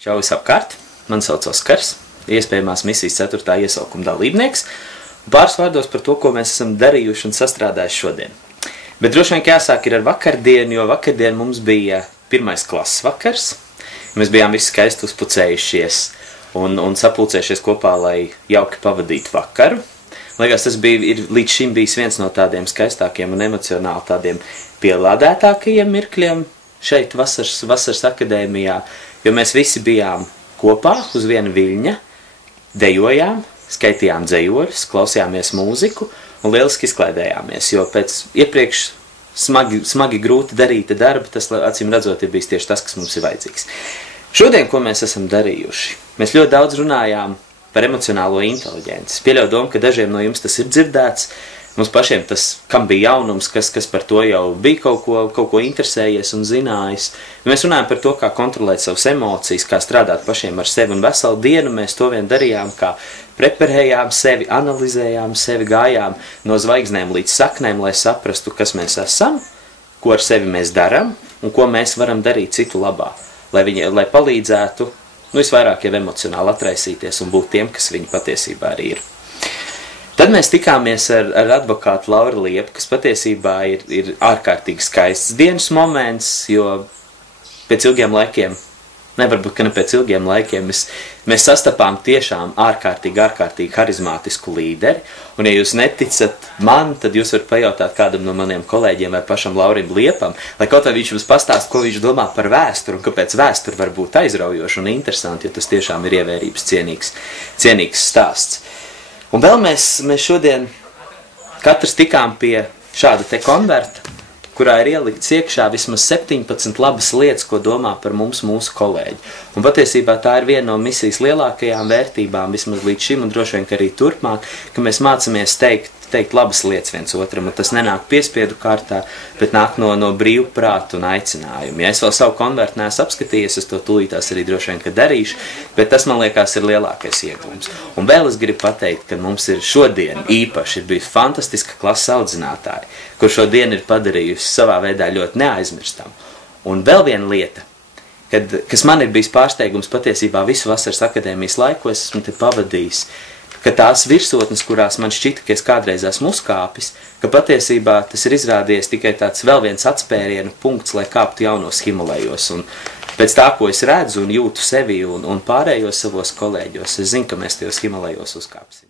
Čau visapkārt, man sauc Oskars, iespējamās misijas 4. iesaukuma dalībnieks. Pāris vārdos par to, ko mēs esam darījuši un sastrādājuši šodien. Bet droši vien jāsāk ir ar vakardienu, jo vakardien mums bija 1. klases vakars. Mēs bijām visi skaisti uzpucējušies un sapulcējušies kopā, lai jauki pavadītu vakaru. Liekas, tas ir līdz šim bijis viens no tādiem skaistākiem un emocionāli tādiem pielādētākajiem mirkļiem šeit vasaras akadēmijā, jo mēs visi bijām kopā uz viena viļņa, dejojām, skaitījām dzejoļus, klausījāmies mūziku un lieliski izklaidējāmies, jo pēc iepriekš smagi grūti darīta darba, tas, acīm redzot, ir bijis tieši tas, kas mums ir vajadzīgs. Šodien, ko mēs esam darījuši? Mēs ļoti daudz runājām par emocionālo inteliģenci. Pieļauju domu, ka dažiem no jums tas ir dzirdēts. Mums pašiem tas, kam bija jaunums, kas par to jau bija kaut ko interesējies un zinājis. Mēs runājam par to, kā kontrolēt savas emocijas, kā strādāt pašiem ar sevi, un veselu dienu mēs to vien darījām, kā preparējām sevi, analizējām sevi, gājām no zvaigznēm līdz saknēm, lai saprastu, kas mēs esam, ko ar sevi mēs daram un ko mēs varam darīt citu labā, lai palīdzētu, visvairāk jau emocionāli atraisīties un būt tiem, kas viņi patiesībā arī ir. Tad mēs tikāmies ar advokātu Lauru Liepu, kas patiesībā ir ārkārtīgi skaists dienas moments, jo pēc ilgiem laikiem, nevarbūt, ka ne pēc ilgiem laikiem, mēs sastapām tiešām ārkārtīgi harizmātisku līderi, un ja jūs neticat man, tad jūs varat pajautāt kādam no maniem kolēģiem vai pašam Laurim Liepam, lai kaut vai viņš mums pastāst, ko viņš domā par vēsturi, un kāpēc vēsture var būt aizraujoša un interesanti, jo tas tiešām ir ievērības cienīgs stāsts. Un vēl mēs šodien katrs tikām pie šāda te konverta, kurā ir ielikts iekšā vismaz 17 labas lietas, ko domā par mums mūsu kolēģi. Un patiesībā tā ir viena no misijas lielākajām vērtībām, vismaz līdz šim un droši vien, ka arī turpmāk, ka mēs mācamies teikt labas lietas viens otram, un tas nenāk piespiedu kārtā, bet nāk no brīvu prātu un aicinājumu. Ja es vēl savu konvertu neesmu apskatījies, es to tūlītās arī droši vien, ka darīšu, bet tas, man liekas, ir lielākais iegūms. Un vēl es gribu pateikt, ka mums ir šodien īpaši ir bijusi fantastiska klases audzinātāja, kur šodien ir padarījusi savā veidā ļoti neaizmirstam. Un vēl viena lieta, kas man ir bijis pārsteigums patiesībā visu vasaras akadēmijas laiku, es esmu te pavadījis, ka tās virsotnes, kurās man šķita, ka es kādreiz esmu uzkāpis, ka patiesībā tas ir izrādies tikai tāds vēl viens atspērienu punkts, lai kāptu jaunos Himalajos. Un pēc tā, ko es redzu un jūtu sevi un pārējos savos kolēģos, es zinu, ka mēs tajos Himalajos uzkāpsim.